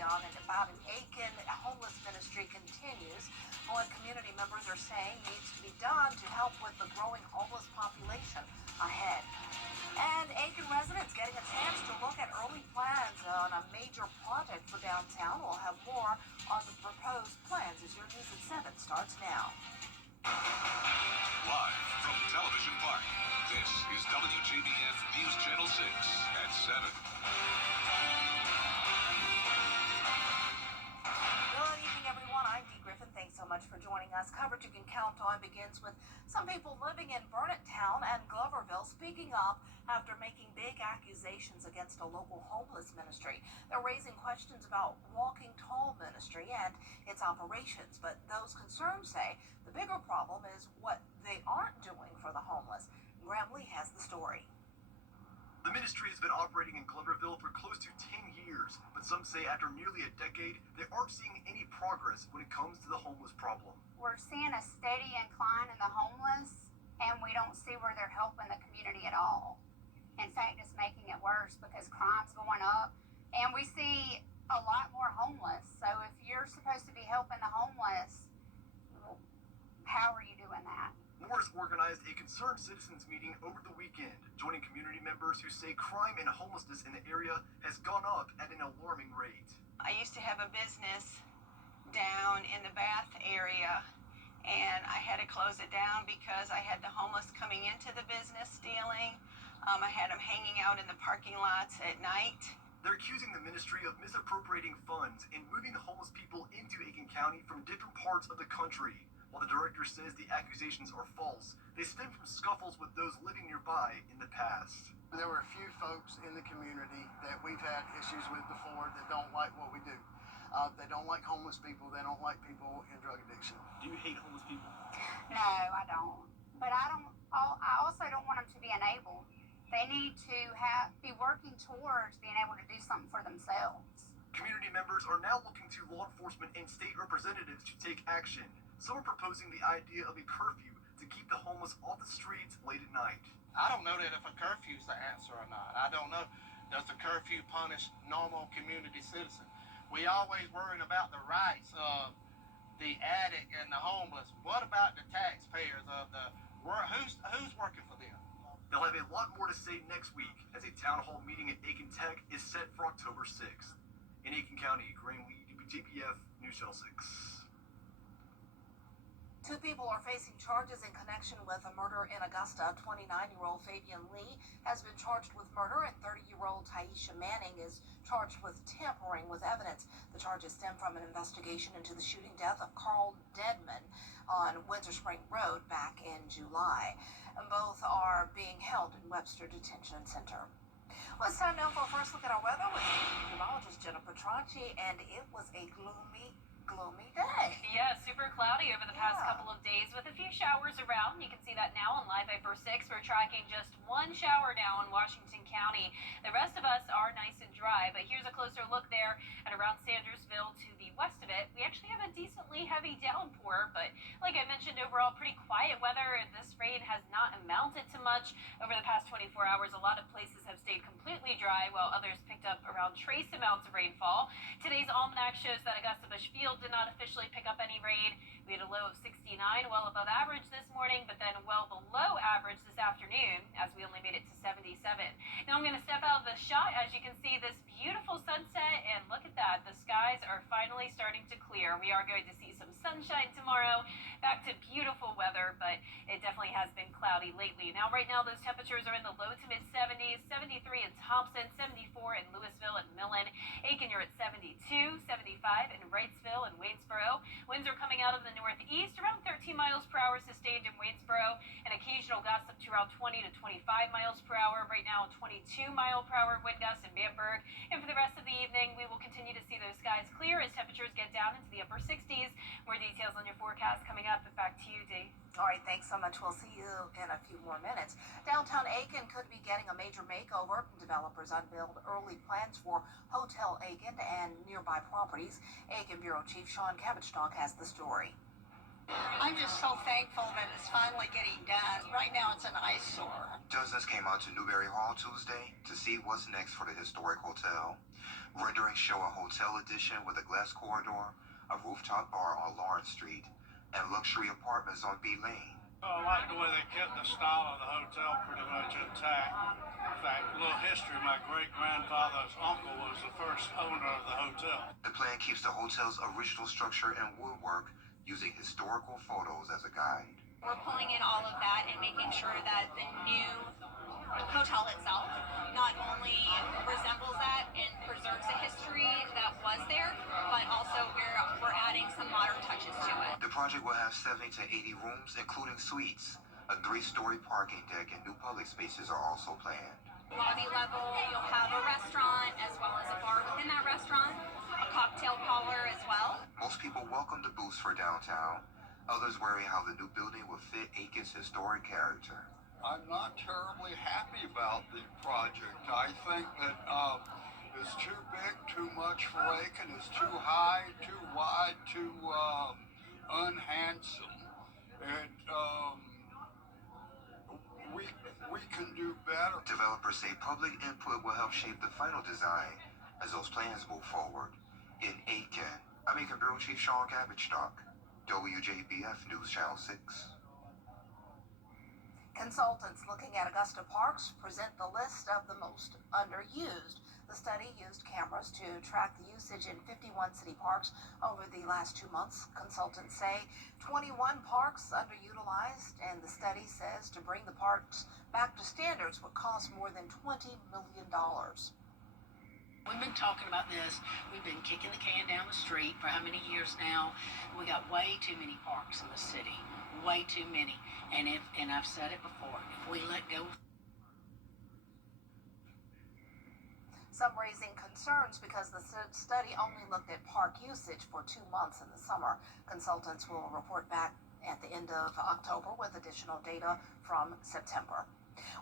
story on it about an Aiken homeless ministry continues. What community members are saying needs to be done to help with the growing homeless population ahead. And Aiken residents getting a chance to look at early plans on a major project for downtown. We'll have more on the proposed plans as your News at 7 starts now. Live from Television Park, this is WJBF News Channel 6 at 7. Good evening, everyone. I'm Dee Griffin. Thanks so much for joining us. Coverage you can count on begins with some people living in Burnettown and Gloverville speaking up after making big accusations against a local homeless ministry. They're raising questions about Walking Tall ministry and its operations, but those concerned say the bigger problem is what they aren't doing for the homeless. Graham Lee has the story. The ministry has been operating in Gloverville for close to 10 years, but some say after nearly a decade, they aren't seeing any progress when it comes to the homeless problem. We're seeing a steady incline in the homeless, and we don't see where they're helping the community at all. In fact, it's making it worse because crime's going up, and we see a lot more homeless. So if you're supposed to be helping the homeless, how are you doing that? Morris organized a concerned citizens meeting over the weekend, joining community members who say crime and homelessness in the area has gone up at an alarming rate. I used to have a business down in the Bath area, and I had to close it down because I had the homeless coming into the business stealing. I had them hanging out in the parking lots at night. They're accusing the ministry of misappropriating funds and moving the homeless people into Aiken County from different parts of the country. While the director says the accusations are false, they stem from scuffles with those living nearby in the past. There were a few folks in the community that we've had issues with before that don't like what we do. They don't like homeless people. They don't like people in drug addiction. Do you hate homeless people? No, I don't. But I also don't want them to be enabled. They need to be working towards being able to do something for themselves. Community members are now looking to law enforcement and state representatives to take action. Some are proposing the idea of a curfew to keep the homeless off the streets late at night. I don't know that if a curfew is the answer or not. I don't know. Does the curfew punish normal community citizens? We always worrying about the rights of the addict and the homeless. What about the taxpayers of the who's working for them? They'll have a lot more to say next week as a town hall meeting at Aiken Tech is set for October 6th. In Aiken County, Graham Lee, WJBF News Channel 6. 2 people are facing charges in connection with a murder in Augusta. 29-year-old Fabian Lee has been charged with murder, and 30-year-old Taisha Manning is charged with tampering with evidence. The charges stem from an investigation into the shooting death of Carl Dedman on Windsor Spring Road back in July. And both are being held in Webster Detention Center. Well, it's time now for a first look at our weather with meteorologist Jennifer Tracci, and it was a gloomy day. Yeah, super cloudy over the past couple of days with a few showers around. You can see that now on Live Viper 6. We're tracking just one shower now in Washington County. The rest of us are nice and dry, but here's a closer look there at around Sandersville to the west of it. We actually have a decently heavy downpour, but like I mentioned, overall pretty quiet weather, and this rain has not amounted to much over the past 24 hours. A lot of places have stayed completely dry, while others picked up around trace amounts of rainfall. Today's almanac shows that Augusta Bush Field did not officially pick up any rain. We had a low of 69, well above average this morning, but then well below average this afternoon as we only made it to 77. Now I'm going to step out of the shot. As you can see, this beautiful sunset, and look at that. The skies are finally starting to clear. We are going to see some sunshine tomorrow. Back to beautiful weather, but it definitely has been cloudy lately. Now right now those temperatures are in the low to mid 70s, 73 in Thompson, 74 in Louisville and Millen. Aiken, you're at 72, 75 in Wrightsville and Waynesboro. Winds are coming out of the northeast, around 13 miles per hour sustained in Waynesboro. An occasional gust up to around 20 to 25 miles per hour. Right now, 22 mile per hour wind gusts in Bamberg. And for the rest of the evening, we will continue to see those skies clear as temperatures get down into the upper 60s. More details on your forecast coming up. Back to you, Dee. All right, thanks so much. We'll see you in a few more minutes. Downtown Aiken could be getting a major makeover. Developers unveiled early plans for Hotel Aiken and nearby properties. Aiken Bureau Chief Sean Cabotstock has the story. I'm just so thankful that it's finally getting done. Right now it's an eyesore. Dozens came out to Newberry Hall Tuesday to see what's next for the historic hotel. Renderings show a hotel addition with a glass corridor, a rooftop bar on Lawrence Street, and luxury apartments on B Lane. I like the way they kept the style of the hotel pretty much intact. In fact, a little history, my great-grandfather's uncle was the first owner of the hotel. The plan keeps the hotel's original structure and woodwork using historical photos as a guide. We're pulling in all of that and making sure that the new hotel itself not only resembles that and preserves the history that was there, but also we're adding some modern touches to it. The project will have 70 to 80 rooms, including suites. A 3-story parking deck and new public spaces are also planned. Lobby level, you'll have a restaurant as well as a bar within that restaurant, a cocktail parlor as well. Most people welcome the boost for downtown. Others worry how the new building will fit Aiken's historic character. I'm not terribly happy about the project. I think that it's too big, too much for Aiken. It's too high, too wide, too unhandsome. We can do better. Developers say public input will help shape the final design as those plans move forward. In Aiken, I'm Aiken Bureau Chief Sean Cabbage-Stock, WJBF News Channel 6. Consultants looking at Augusta parks present the list of the most underused. The study used cameras to track the usage in 51 city parks over the last 2 months. Consultants say 21 parks underutilized, and the study says to bring the parks back to standards would cost more than $20 million. We've been talking about this. We've been kicking the can down the street for how many years now? We got way too many parks in the city. Way too many. And I've said it before, if we let go. Some raising concerns because the study only looked at park usage for 2 months in the summer. Consultants will report back at the end of October with additional data from September.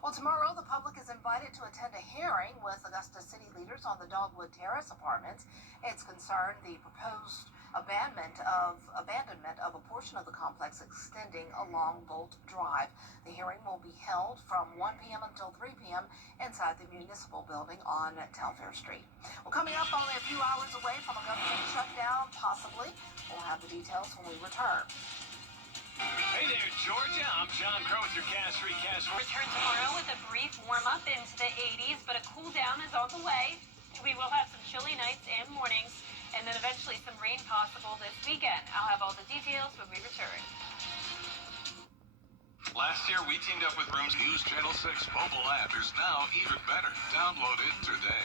Well, tomorrow the public is invited to attend a hearing with Augusta city leaders on the Dogwood Terrace apartments. It's concerned the proposed abandonment of a portion of the complex extending along Bolt Drive. The hearing will be held from 1 p.m. until 3 p.m. inside the municipal building on Telfair Street. Well, coming up only a few hours away from a government shutdown, possibly. We'll have the details when we return. Hey there, Georgia. I'm John Crow with your Cast Recast. Return tomorrow with a brief warm-up into the 80s, but a cool down is on the way. We will have some chilly nights and mornings, and then eventually some rain possible this weekend. I'll have all the details when we return. Last year, we teamed up with Rooms. News Channel 6 mobile app is now even better. Download it today.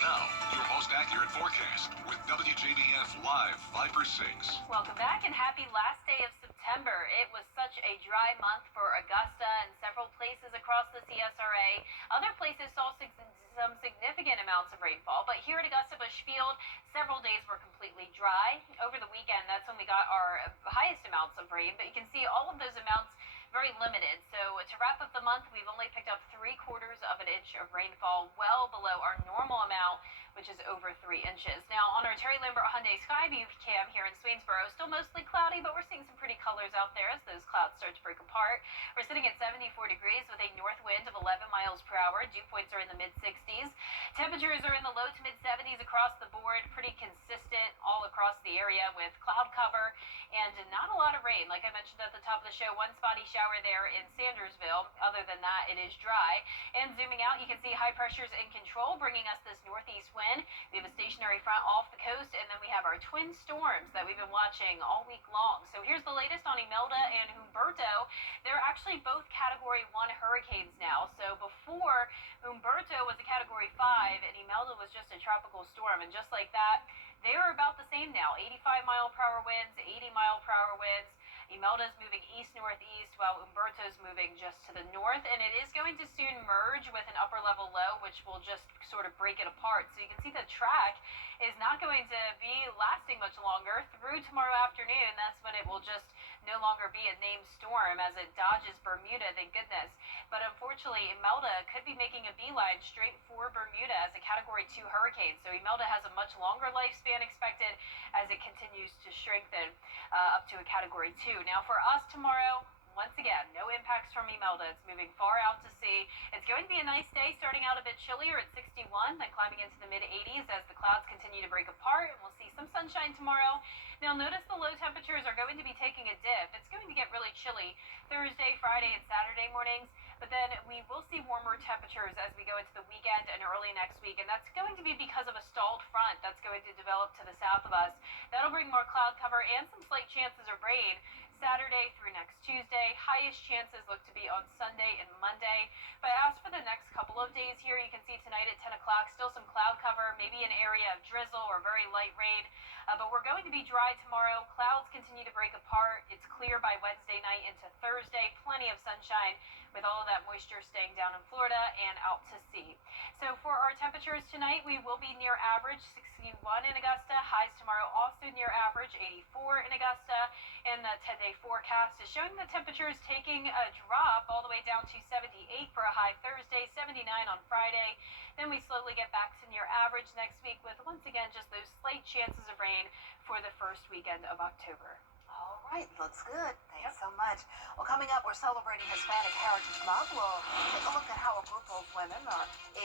Now, your most accurate forecast with WJBF Live 5 for 6. Welcome back and happy last day of September. It was such a dry month for Augusta and several places across the CSRA. Other places saw some significant amounts of rainfall, but here at Augusta Bushfield, several days were completely dry. Over the weekend, that's when we got our highest amounts of rain, but you can see all of those amounts very limited. So to wrap up the month, we've only picked up 3/4 of an inch of rainfall, well below our normal amount, which is over 3 inches. Now on our Terry Lambert Hyundai Skyview cam here in Swainsboro, still mostly cloudy, but we're seeing some pretty colors out there as those clouds start to break apart. We're sitting at 74 degrees with a north wind of 11 miles per hour. Dew points are in the mid-60s. Temperatures are in the low to mid-70s across the board, pretty consistent all across the area with cloud cover and not a lot of rain. Like I mentioned at the top of the show, one spotty shower there in Sandersville. Other than that, it is dry. And zooming out, you can see high pressures in control, bringing us this northeast wind. We have a stationary front off the coast, and then we have our twin storms that we've been watching all week long. So here's the latest on Imelda and Humberto. They're actually both Category 1 hurricanes now. So before, Humberto was a Category 5, and Imelda was just a tropical storm. And just like that, they are about the same now. 85-mile-per-hour winds, 80-mile-per-hour winds. Imelda's moving east-northeast while Humberto's moving just to the north, and it is going to soon merge with an upper-level low, which will just sort of break it apart. So you can see the track is not going to be lasting much longer through tomorrow afternoon. That's when it will just no longer be a named storm as it dodges Bermuda, thank goodness. But unfortunately, Imelda could be making a beeline straight for Bermuda as a Category 2 hurricane. So Imelda has a much longer lifespan expected as it continues to strengthen up to a Category 2. Now for us tomorrow, once again, no impacts from Imelda. It's moving far out to sea. It's going to be a nice day, starting out a bit chillier at 61, then climbing into the mid-80s as the clouds continue to break apart, and we'll see some sunshine tomorrow. Now notice the low temperatures are going to be taking a dip. It's going to get really chilly Thursday, Friday, and Saturday mornings, but then we will see warmer temperatures as we go into the weekend and early next week, and that's going to be because of a stalled front that's going to develop to the south of us. That'll bring more cloud cover and some slight chances of rain Saturday through next Tuesday. Highest chances look to be on Sunday and Monday. But as for the next couple of days here, you can see tonight at 10 o'clock, still some cloud cover, maybe an area of drizzle or very light rain. But we're going to be dry tomorrow. Clouds continue to break apart. It's clear by Wednesday night into Thursday. Plenty of sunshine with all of that moisture staying down in Florida and out to sea. So for our temperatures tonight, we will be near average, 61 in Augusta. Highs tomorrow also near average, 84 in Augusta. And the 10-day forecast is showing the temperatures taking a drop all the way down to 78 for a high Thursday, 79 on Friday. Then we slowly get back to near average next week with, once again, just those slight chances of rain for the first weekend of October. All right, looks good. Thanks so much. Well, coming up, we're celebrating Hispanic Heritage Month. We'll take a look at how a group of women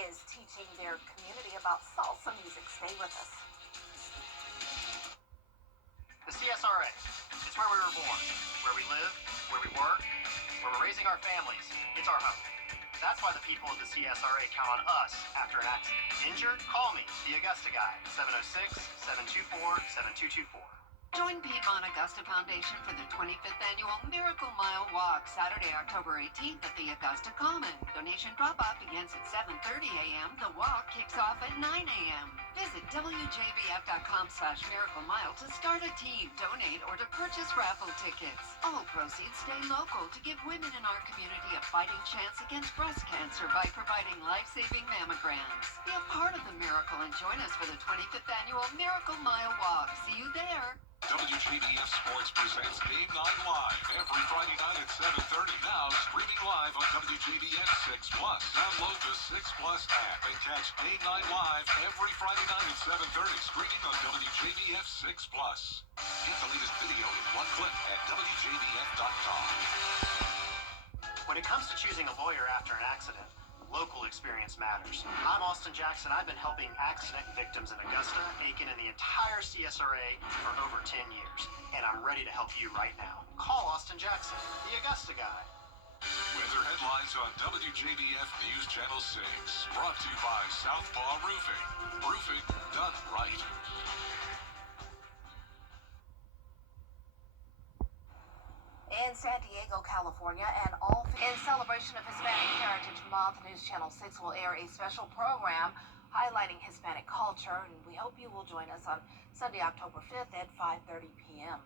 is teaching their community about salsa music. Stay with us. The CSRA. It's where we were born, where we live, where we work, where we're raising our families. It's our home. That's why the people of the CSRA count on us after an accident. Injured? Call me, the Augusta Guy, 706-724-7224. Join Piedmont Augusta Foundation for the 25th Annual Miracle Mile Walk, Saturday, October 18th at the Augusta Common. Donation drop-off begins at 7:30 a.m. The walk kicks off at 9 a.m. Visit WJBF.com/Miracle Mile to start a team, donate, or to purchase raffle tickets. All proceeds stay local to give women in our community a fighting chance against breast cancer by providing life-saving mammograms. Be a part of the miracle and join us for the 25th Annual Miracle Mile Walk. See you there. WJBF Sports presents Game 9 Live every Friday night at 7:30. Now streaming live on WJBF 6 Plus. Download the 6 Plus app and catch Game 9 Live every Friday night at 7:30. Streaming on WJBF 6 Plus. Get the latest video in one click at WJBF.com. When it comes to choosing a lawyer after an accident, local experience matters. I'm Austin Jackson. I've been helping accident victims in Augusta, Aiken, and the entire CSRA for over 10 years. And I'm ready to help you right now. Call Austin Jackson, the Augusta Guy. Weather headlines on WJBF News Channel 6. Brought to you by Southpaw Roofing. Roofing done right. In San Diego, California, and all in celebration of Hispanic Heritage Month, News Channel 6 will air a special program highlighting Hispanic culture, and we hope you will join us on Sunday, October 5th at 5:30 p.m.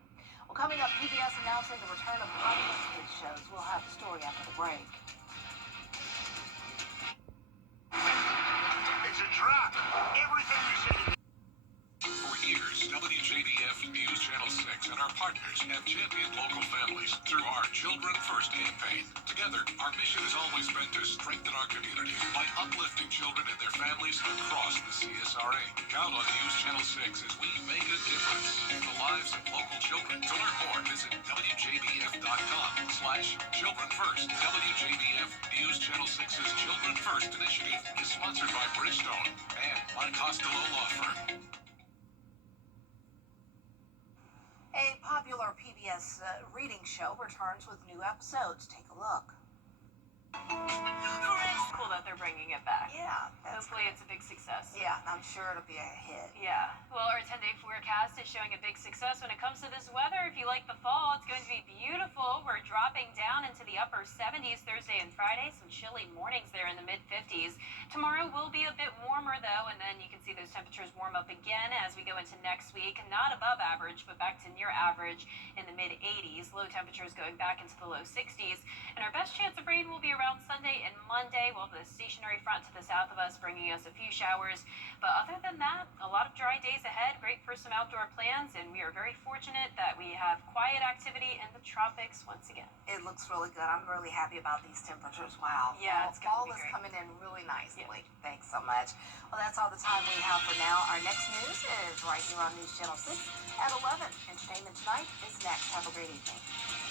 Well, coming up, PBS announcing the return of popular kids shows. We'll have the story after the break. It's a trap. Everything you say. For years, WJBF News Channel 6 and our partners have championed local families through our Children First campaign. Together, our mission has always been to strengthen our community by uplifting children and their families across the CSRA. Count on News Channel 6 as we make a difference in the lives of local children. To learn more, visit WJBF.com/Children First. WJBF News Channel 6's Children First initiative is sponsored by Bridgestone and Mike Costello Law Firm. A popular PBS reading show returns with new episodes. Take a look. Cool that they're bringing it back. Yeah. Hopefully it's a big success. Yeah, I'm sure it'll be a hit. Yeah. Well, our 10-day forecast is showing a big success when it comes to this weather. If you like the fall, it's going to be beautiful. We're dry. dropping down into the upper 70s Thursday and Friday. Some chilly mornings there in the mid-50s. Tomorrow will be a bit warmer, though, and then you can see those temperatures warm up again as we go into next week. Not above average, but back to near average in the mid-80s. Low temperatures going back into the low 60s. And our best chance of rain will be around Sunday and Monday. We'll have the stationary front to the south of us bringing us a few showers. But other than that, a lot of dry days ahead. Great for some outdoor plans, and we are very fortunate that we have quiet activity in the tropics once again. It looks really good. I'm really happy about these temperatures. Wow. Yeah, it's gonna fall be is great. coming in really nicely. Yeah. Thanks so much. Well, that's all the time we have for now. Our next news is right here on News Channel 6 at 11. Entertainment Tonight is next. Have a great evening.